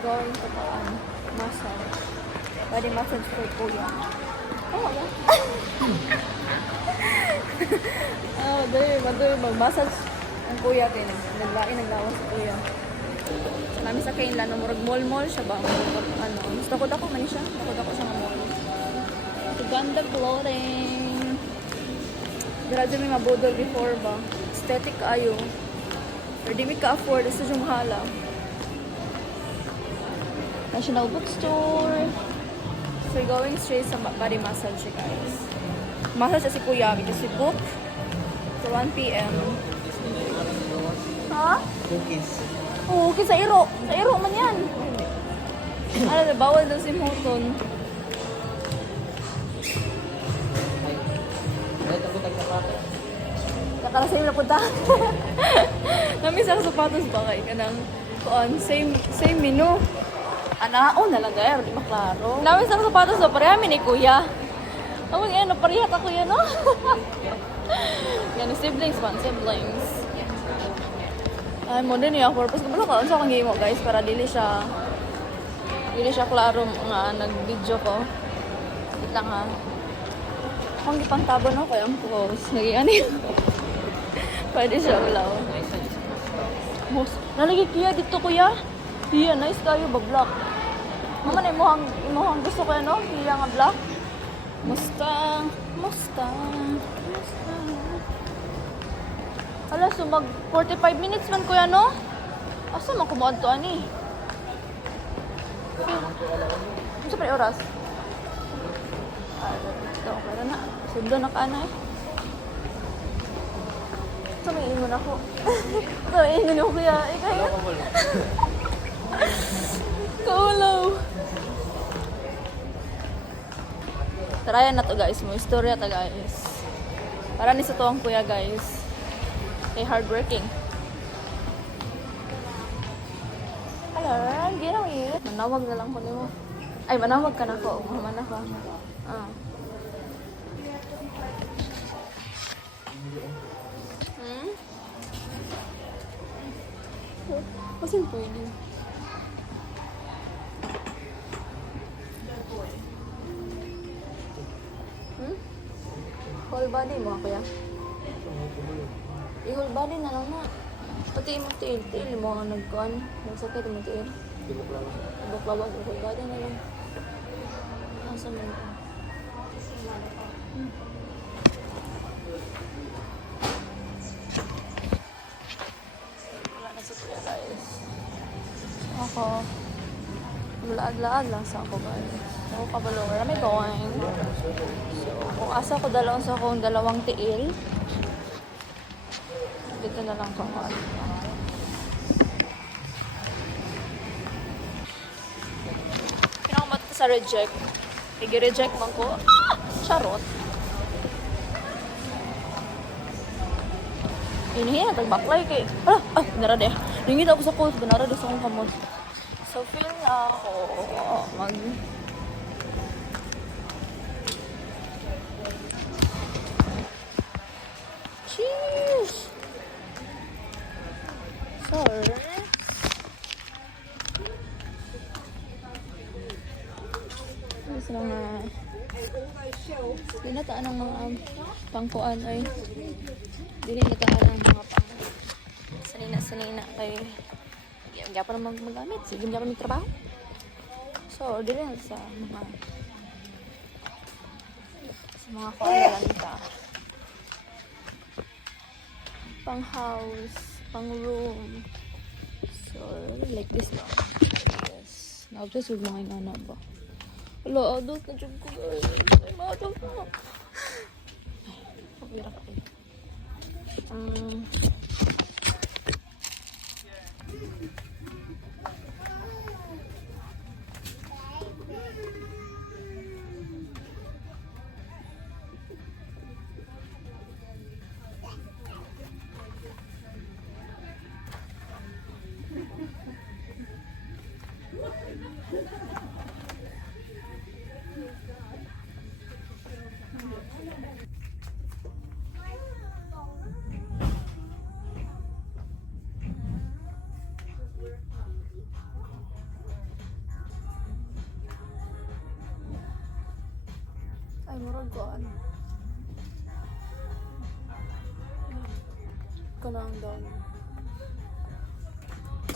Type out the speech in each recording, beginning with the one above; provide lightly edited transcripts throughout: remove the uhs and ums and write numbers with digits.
We're going to massage. Body massage for Kuya. Oh, wala. Oh, dahil mag-massage ang Kuya kayo. Naglawas si Kuya. So, namin sa kain lang, murag mall siya ba? Gusto ko dako man siya. Dako siya ng mall. Ganda clothing. Dira dyan may mabudol before ba? Aesthetic ayo. Pero di may ka-afford. Gusto siya mahala. National Bookstore. So, we're going straight sa body massage, guys. Massage si Kuya kasi book for 1 p.m. Ha? Cookies. Oo, okay, sa iro. Sa iro man yan. Ano, bawal daw si Moton. Ito ko tagsapatos. Nakala sa'yo na punta. Namis ang sapatos ba kay kanang same menu. Anao na lang gaya, di maklaro. Namis ang sapatos ba, pareha ni Kuya. Oh, ano, pareha ka Kuya, no? Yan, siblings man, siblings. Ay, mo din yung purpose. Kabalo ka, unsa kang mo guys, para dili siya klaro nga nag-video ko. Wait lang ha. Kung gipangtabon ako yung post. Naging pwede siya ulaw. Nalagay Kuya dito Kuya. Iya, nice kayo ba black. Naman imuhang gusto ko ano? Iya nga black. Mustang. Hala, so mag 45 minutes man Kuya no? Asa man kumuad to ani? Ano pa oras? Ito, okay na. Sundo na ka na eh. Ito, may ingon ako. Ito, may ingon ako Kuya. Ikaw Kaulaw. Tarayan na to guys. Mo istorya to guys. Para ni sa to ang Kuya guys. Kay hardworking. Hello, ginaw yun. Manawag na lang ko nimo. Ay, manawag ka na ko. Maman ako. Kasin pwede. Whole body mo Kuya? I-whole body na lang na. Pati mo tiil mo ang nagkuhan. Nagsakit mo tiil. Buklawag, whole body na lang. Asa mo ito? Wala na sa Kuya guys. Ako. Laag-laag lang sa ako guys. So, kabalo, where am I going? So, kung asa ko sa akong dalawang tiil, dito na lang itong card. Pinakamat sa reject. I-reject man ko. Charot. Inihin, nagbaklay kay... Narade. Lingit ako sa coach. Narade sa akong kamot. So, feel na ako Cheers! Sorry. Gusto lang na dinataan ng mga pangkuan ay dinataan ng mga sanina kay hindi pa naman magamit. Sige, hindi pa may trabaho. So, dili na sa mga kalanita. Pang house, pang room. So, like this lang. Yes. Now-just huwag mga inana ba? Wala, adult na dyan ko guys. Ay, ma-adult na. Pag-ira ka kayo. Ay, murag ko ano. Kanang down.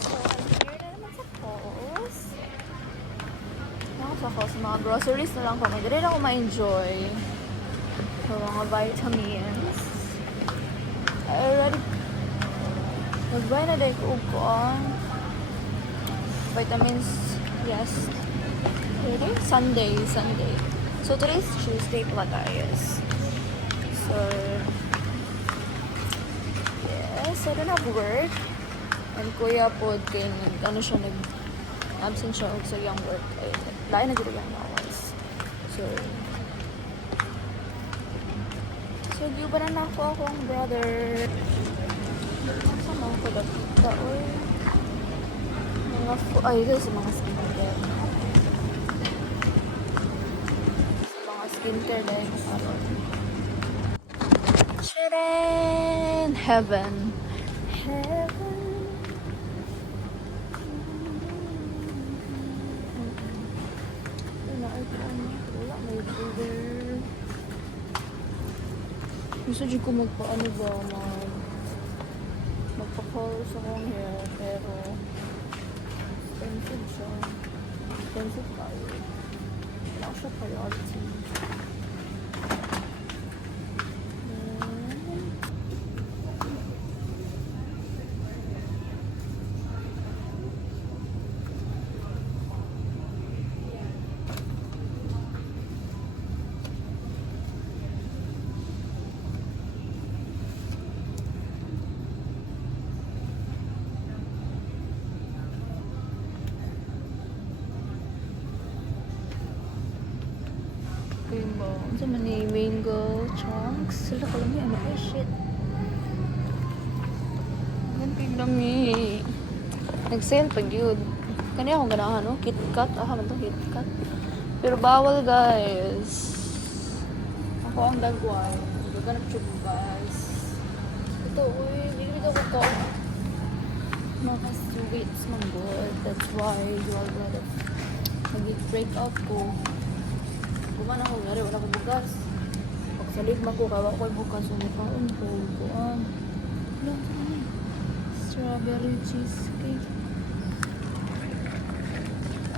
So, I'm here na naman sa Coles. Ako sa Coles, mga groceries na lang kami. Dali na ako ma-enjoy. So, mga vitamins. I already nag-buy na dahil ko ang vitamins. Yes. Ready? Sunday. So, today's Tuesday pala guys. So, yes, I don't have work. And kuya po, ano siya, nag-absent siya sa yung work. Ay, lain na dito yung hours. So, di ba na ako akong brother? Sama ko dito. Uy. Ay, ito sa mga skincare. Mga skincare dahil karon. Sharon! Heaven. Wala, may burger. Gusto ko magpa-ano ba, magpa-color sa akong hair, pero expensive siya. Expensive tayo. Wala siya priority. Rainbow. Ano man ni mango chunks? Sila ko lang yan. Ay, shit. Ganting dami. Nag-sale pag yun. Kanya akong ganahan, no? KitKat. Man to KitKat. Pero bawal, guys. Ako ang dagway. Gaganap siya po, guys. Ito, uy. Bigyan ko to. Mga sweets, man good. That's why you are glad of mag-break out ko. Kumana ko, ngari, wala ko bugas. Pag salig man ko, kawa ko yung bugas. Umikaon ko, buwan. Wala ko na. Strawberry cheesecake.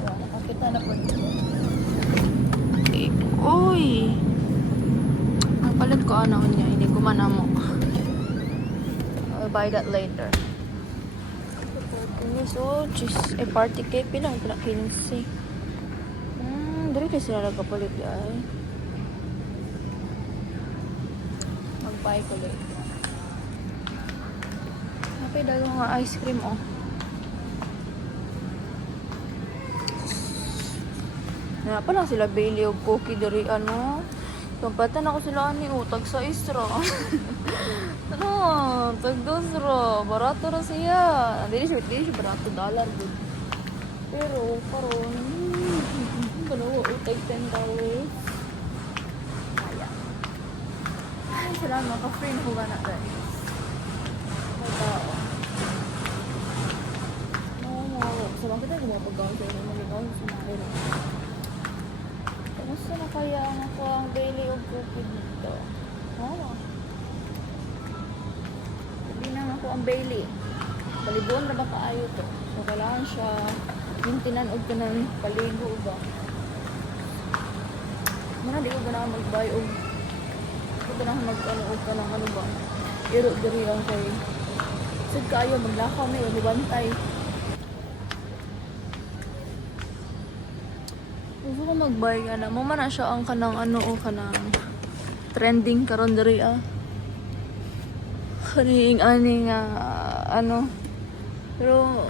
Wala, nakakita na po. Uy! Nagpalit ko ano niya, hindi ko man mo. I'll buy that later. So, cheese, party cake, pilang 15. Dari kasi sila nagkapalit ay. Mag-buy ko later. Napay dagang mga ice cream, oh. Napa lang sila Bailey o cookie dari, ano. Kampatan ako sila ani utag sa isra. Ano, tag dosra. Barato na siya. Dili siya barato $1. Pero, karon ganawa utag $10. Kaya. Ay, salamat. Maka-free na ko gana guys. May tao. Sa mga kita gumapagawa sa inyo. Magigawin sa mga ilo. Kamusta na kaya ako ang Bailey o cookie dito? Oo. Sabi na ako ang Bailey. Balibon na ba kaayo to? So, kailangan siya yung tinanog ka ng paligo ba? Mana di ko ba na mag-buy o di ko na mag-ano ka ng ano ba? Iro diri ang kay sud kayo maglakaw may bantay. Gusto ko mag-buy ka na. Mama na siya ang kanang ano o kanang trending karon diri ah. Kaning aning ano. Pero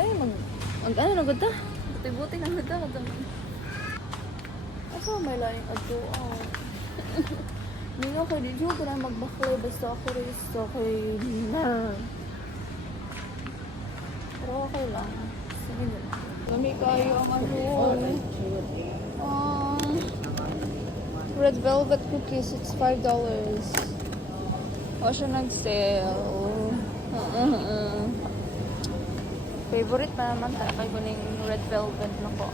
ay mag-ano na gud ta? Buti-buti na gud ta. Asa may laing adto ah. Hindi ako dito ko na magbaklay basta ako rin sa kay na. Pero okay lang. Sige na. Lami kayo ang ano. Red velvet cookies, it's $5. O siya nag-sale. Favorite na naman tayo kay kuning red velvet na ko.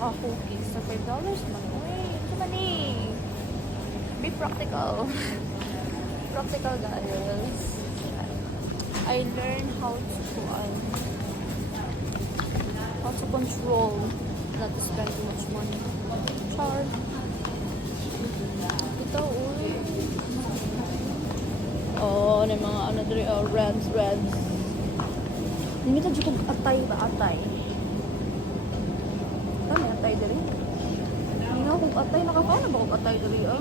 cookies. So, $5 man. Uy, ito man eh. Be practical. Practical, guys. I learned how to control, not to spend too much money. Char. Ito, uy. Oh, ano yung mga ano dito, reds. Hindi ka dito kung atay ba, atay. Tama, atay dito. Hindi nga kung atay, nakakaon na ba kung atay dito?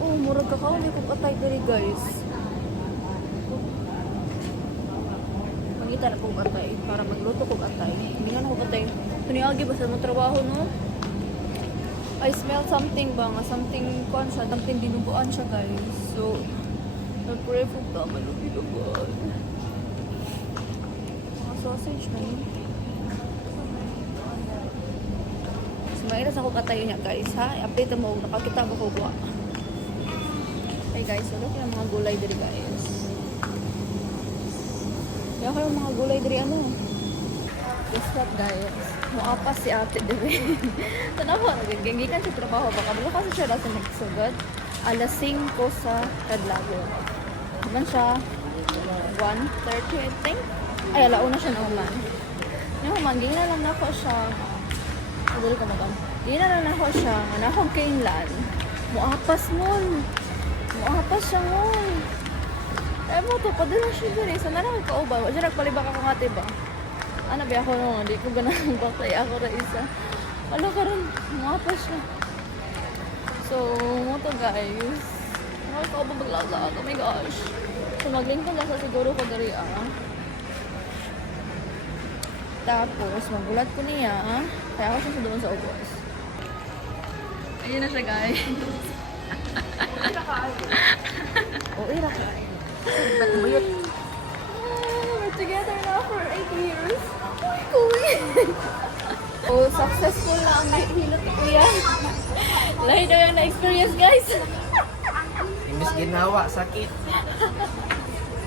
Oh, murag kakaon, hindi kung atay dito, guys. Mangita na kung atay, para magluto kung atay. Hindi nga na kung atay. Tuniagi ba sa mga trabaho, no? I smell something ba nga, something dinuguan siya, guys. So, nag-pray for ka, malubi-lubuan. Mga sausage na yun. So, mairas ako katayo niya, guys, ha? I-update mo, nakakita mo ko ba? Hey, guys, wala ko yung mga gulay diri, guys. Kaya ko yung mga gulay diri, ano? Guess what, guys? Muapas si ate diri. Tanawa, naggangikan siya trabaho. Baka mo kasi siya nasa nagsugod. Alas 5 sa Kadlago. Naman siya 1:30, I think. Ay, alauna siya na human. Yung human, di na lang ako siya. Adali ko magam. Di na lang ako siya. Anakong kainlan. Muapas mo. Muapas siya mo. Ay mo to, padala siya diri. Sana na ko kauban. Wala siya nagpalibak ako nga, diba? Ano ba ako nung hindi ko ganang baklay ako na isa. Wala ka rin, mga pa siya. So, mo to guys. Ano ko ba maglalag? Oh my gosh. So, mag-link ko lang sa siguro ko dari Tapos, magulat ko niya. Kaya ako siya doon sa ubos. Ayun na siya guys. Ira ka. We're together now for 8 years. Oh, successful na ang hilot ni Kuya. Lahi daw yung na-experience, guys. Imbis ginawa, sakit.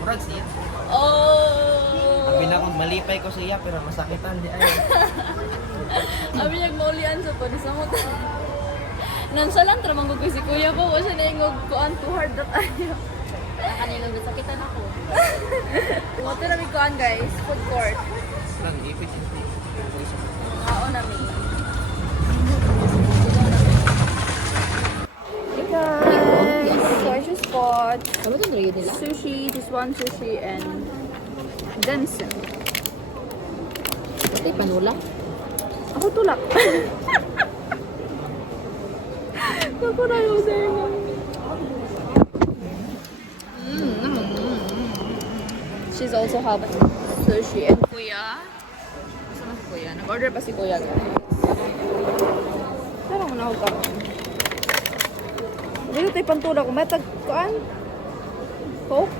Murag siya. Oh! Sabi na kung malipay ko siya, pero masakitan di ay. Sabi niya, maulian sa pa. Nisamot. Nonchalant ramang ko si Kuya ko. Kasi na yung kuan too hard na tayo. Kanina sakitan ako. Ito na may kuan, guys. Food court. Lang, ipit. Oo namin. Hey guys! Sushi spot. Ano ito nilagay nila? Sushi, this one sushi and Denson. Ito yung panula? Ako tulak. Ako na yung sa'yo. She's also having sushi and Kuya. Saan si Kuya? Nag-order pa si Kuya, guys. Tara mo na ako ka. Dito tayo pantula ko. May tagkaan. Coke?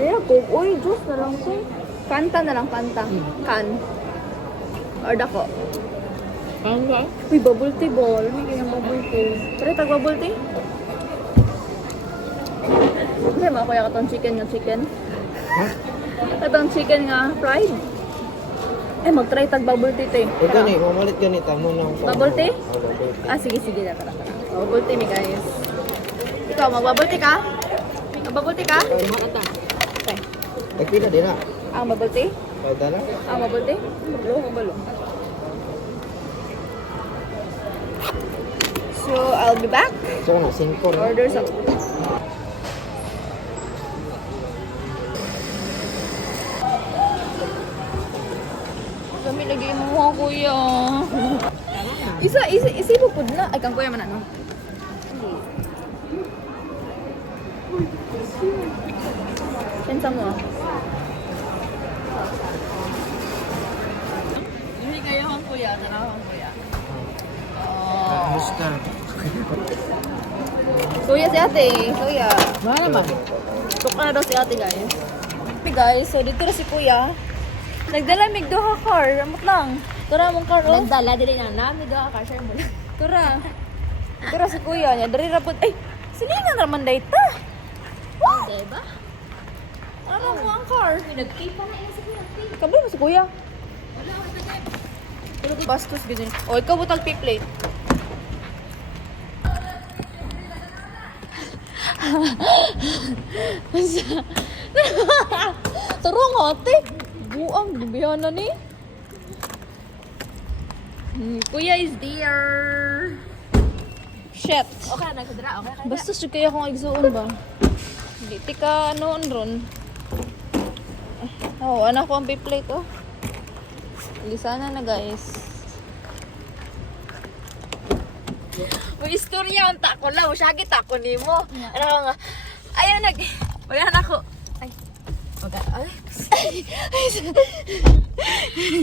Yeah, Coke. Uy, juice na lang ko. Fanta na lang, Fanta. Can. Order ko. Ano ba? Uy, bubble tea ball. May kanyang bubble tea. Tara, tag-bubble tea? Kasi makuya ka tong chicken nga chicken. Itong chicken nga fried. Mag-try tag-bubble tea te. O gani, mamalit ganit. Tamo na ako. Bubble tea? Bubble tea. Sige na, tara. Bubble tea mi guys. Ikaw, mag-bubble tea ka? Mag-bubble tea ka? Ano ata? Okay. Nagpila din na. Bubble tea? Pagdala. Bubble tea? Balo. So, I'll be back. So, na, 5 na. Order some. Kami lagi mo mga kuya. Isa po po na. Ay, kang kuya man ano. Pensa mo ah. Hindi kayo kang kuya. Tanaw kang kuya. Oh. Musta. Kuya si ate. Kuya. Wala naman. Tuka na daw si ate guys. Hey guys, so dito na si kuya. Nagdala mig duha car. Amot lang. Tura mong car oh. Nagdala din na namin doon. Share mo lang. Tura si kuya niya. Dari rapod. Ay, silingan naman day ta. Wow. Diba? Ano mo ang car? Nag-pay pa na yun. Sige, nag-pay. Kabay mo si kuya. Wala, wala na. Bastos gid. O ikaw butag pi-plate. Tarong ate. Buang dubihan na ni. Kuya is there. Shit. Okay, nagkadra. Okay, kaya. Bastos jud kaya akong igsuon ba? Di ti ka noon ron. Oh, anak ko ang pi-plate oh. Lisana na guys. May istorya ang tako lang. Masyagit ako ni mo. Ano nga? Ayan wala na ako. Ay. Okay. Ay.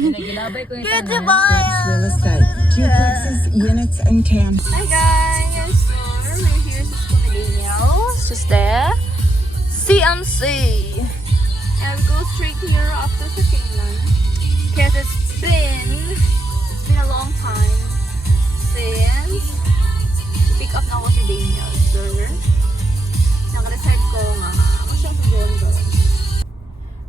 Nagilabay ko yung Good tanan. bye. Real estate, duplexes, units, and camps. Hi guys. So, we're here sa Scumadinho. Just there. CMC. And we go straight here after sa Kingland. Because it's been a long time since pick up na ako si Daniel, sir. Naka-decide ko nga, masyang sa John Girls.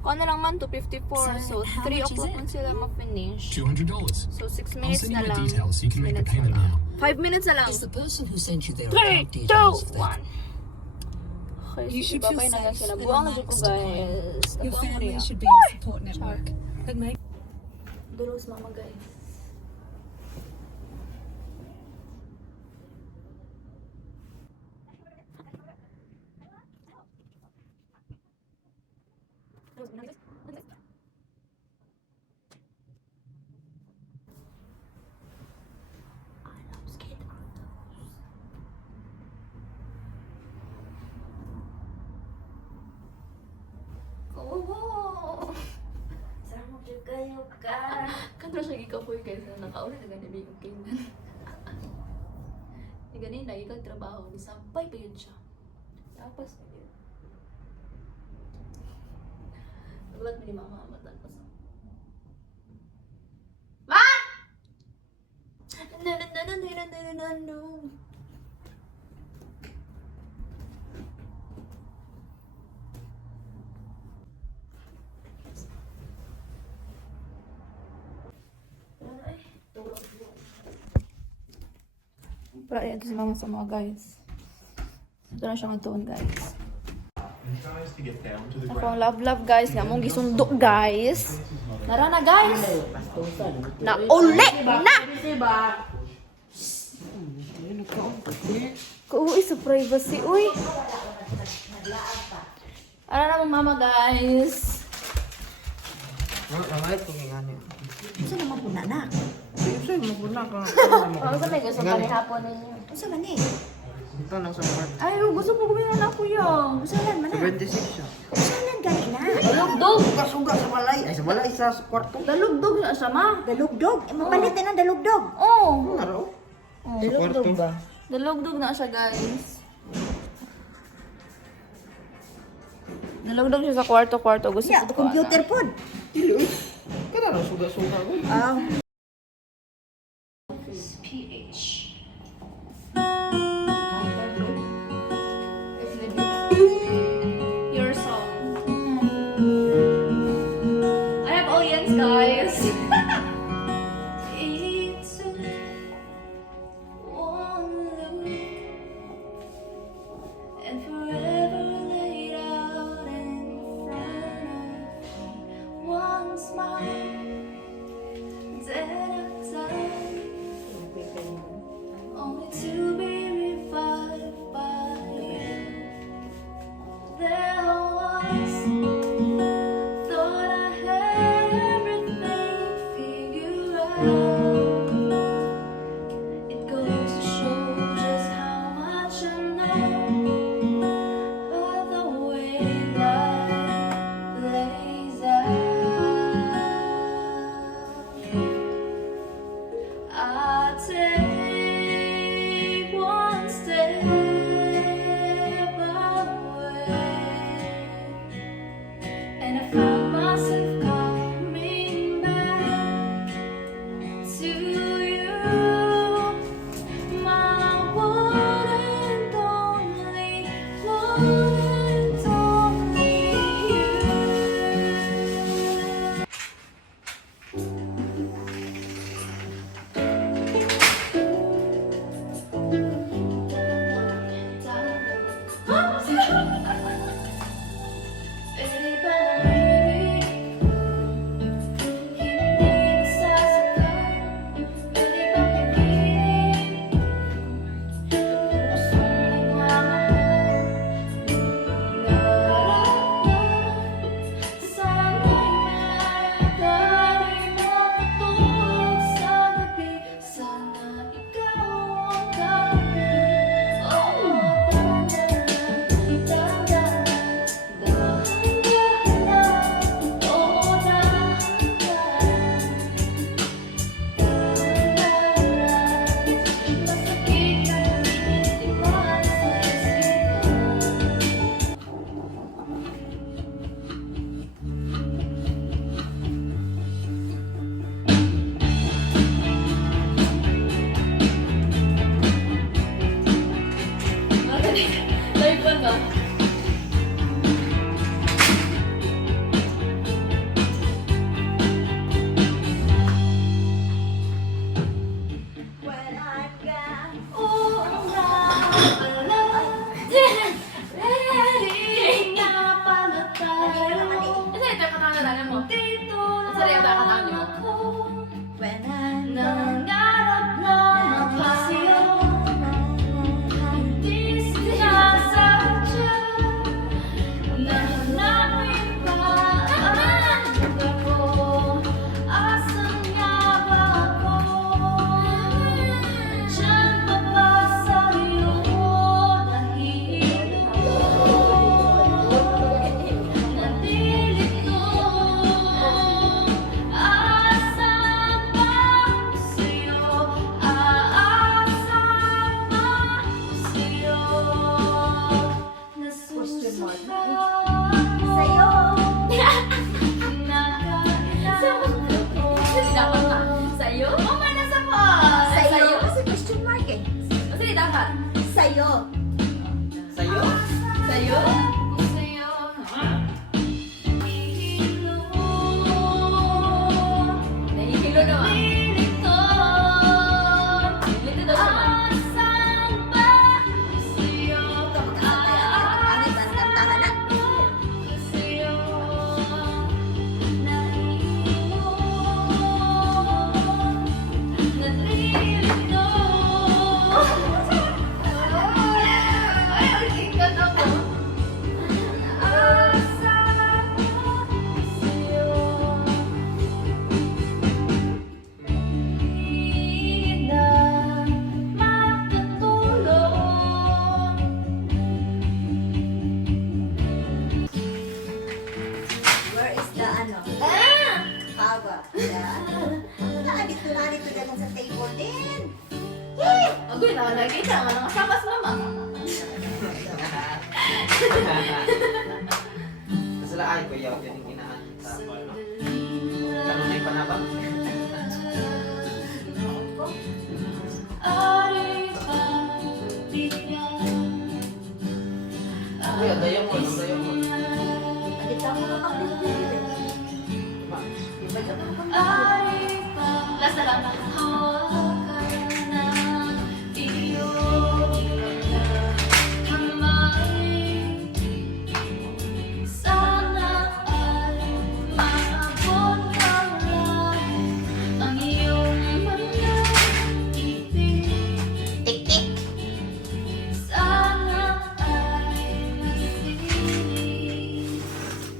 Kung ano lang man, 254. So, 3 o'clock man sila ma-finish. $200. So, 6 I'll minutes send na you my lang. details so you can make the 6 minutes payment na lang. now. 5 minutes na lang. Is the person who sent you their 3, account 2, details fake? 1. Okay, You so should iba feel kayo na lang safe sila. and Buang na dyan ko relaxed at home. guys. Your Tapuan ko family niya. should be your support network. But make Dulos mama guys. Oh, Sama dyan kayo ka. kanto siya gikapoy guys na nakauna na ganyan may kainan. Ni ganyan na ikaw trabaho, nisampay pa yun siya. Tapos pa yun. Nagulat mo ni mama matan pa sa. Ma! No. Para ito si mama sa mga guys. Ito na siya magtuon guys. Tries to get down to the Ako ang love guys. Nga mong gisundo guys. Nara na guys. Na uli na. Kuuwi sa privacy. Uy. Ano na mong mama guys. Nangayat ko nga niya. Saan naman po na na? Siyempre, mapuna ka. Ano sa may gusto Ganun. panihapon ninyo? Ano sa mani? Ito nang sa part. Ay, gusto ko gawin na ako yan. Usalan man na. 76 siya. Usalan gani na. Dalugdog. Suga sa balay. Ay, sa balay sa kwarto. Dalugdog na siya ma. Dalugdog. Mapalit na ng dalugdog. Oh. Naro. Oh. Sa kwarto. Dalugdog na siya guys. Dalugdog siya sa kwarto-kwarto. Gusto Yeah, ko computer pod. Dili, uy. Kana raw suga-suga ko. PH. Your song. I have audience, guys. It's one look and forever laid out in front of me. One smile, then a time. Only to be revived by you. There was thought I had everything figured out. It goes to show just how much I know by the way life plays out. I take one step away Sorry, ang takanaan niyo. When I'm Nangarap na mapasyo, hindi sinasadya, nahanapin pa ang lugar ko. Asan nga ba ako? Diyan pa ba sa'yo nahihilo? Nandilito, asan ba sa'yo? Aasa ba sa'yo? Nasusuka Sa'yo. Dapat na. Sa'yo? Oh, may nasa po. Sa'yo. Kasi question mark eh. Kasi dapat. Sa'yo. Sa'yo? Sa'yo? Sa'yo. Nahihilo. Nahihilo naman. Nilito. Nilito daw naman. Asan ba sa'yo? Angit ang kantahan na. Sa'yo. Nahihilo. Nalilito. Ay, nagsikat ako. Asan ba sa'yo? Di na makatulong. Where is the ano? Hawa. Nakadito na sa table din. Agoy na, nakita nga nang kasabas mama. Masala ay ko yaw yan yung kinaan sa ano. Kanunay pa na ba? Ari pa bigyan. Kuya, diamond, ang diamond. Dito ako makapagpipili. Iba ka Ari pa. Last na lang. Hawakan na iyong kamay. Sana ay maabot ng lang ang iyong mga ibig. Tik-tik. Sana ay masilig.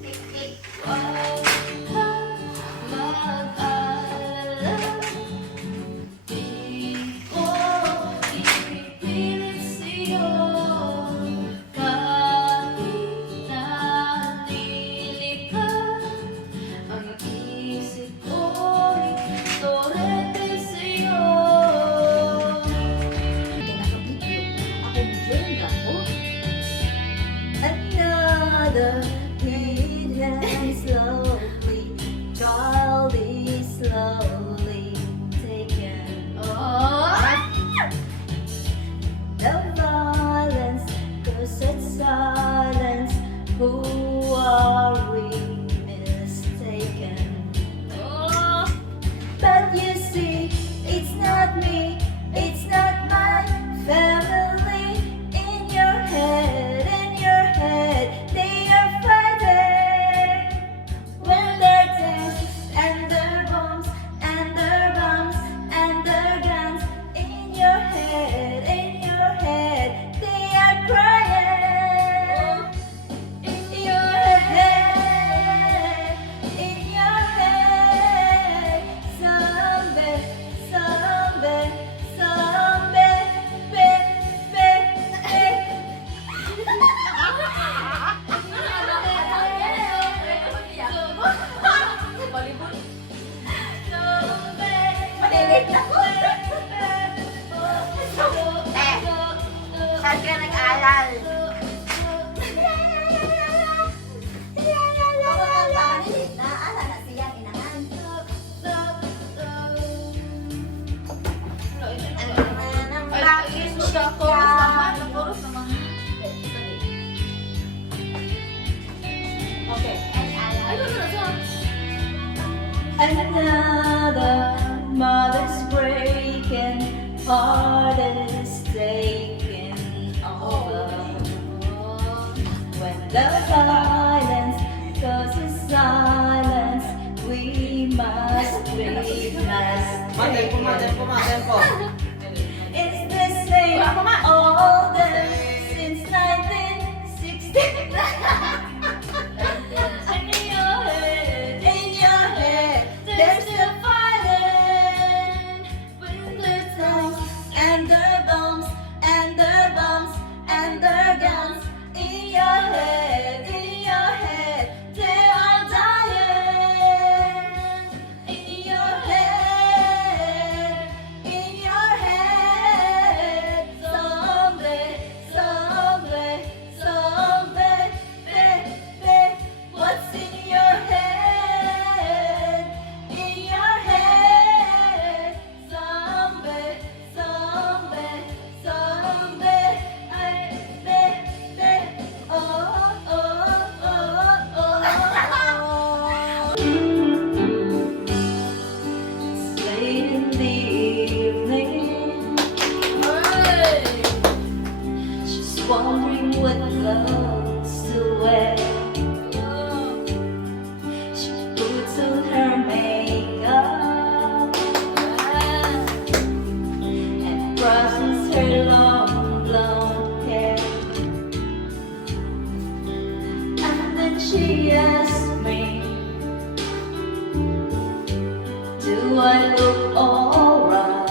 Tik-tik. Huwag kang mag-alala. Di ko ipipilit sa'yo. Kahit nalilipad ang isip ko'y torete sa'yo. Another hidden slowly, child is slowly taken. The violence, cursed silence, who are we mistaken? But you see, it's not me, it's not my family. In your head, they are fighting. When their tanks and their bombs and their bombs and their guns. In your head, they are crying. In your head, someday, Malilit ako. Saan ka nag-aral? Naala na siya, inahan. Ay, siya ko. Chorus naman. Okay, Ay, ano siya? another mother's breaking, heart is taken over. When the violence causes silence, Tempo. It's the same older since 1960. In your head, there's the violin with the drums and the bombs and the bombs and the guns. In your head, they are dying. In your head, someday, what's in your head? In your head, someday, It's late in the evening. She's wondering what clothes to wear. She puts on her makeup and brushes her long blonde hair. And then she asks me, do I look alright?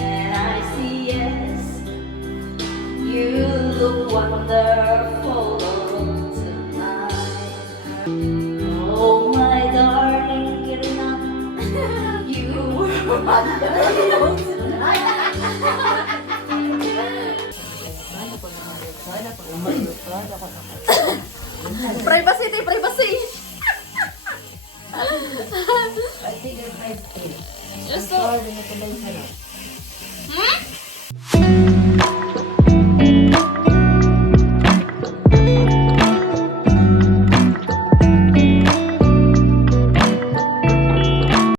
And I say yes. You look wonderful tonight. Oh my darling, Kirna, you were wonderful tonight. Privacy. Just so,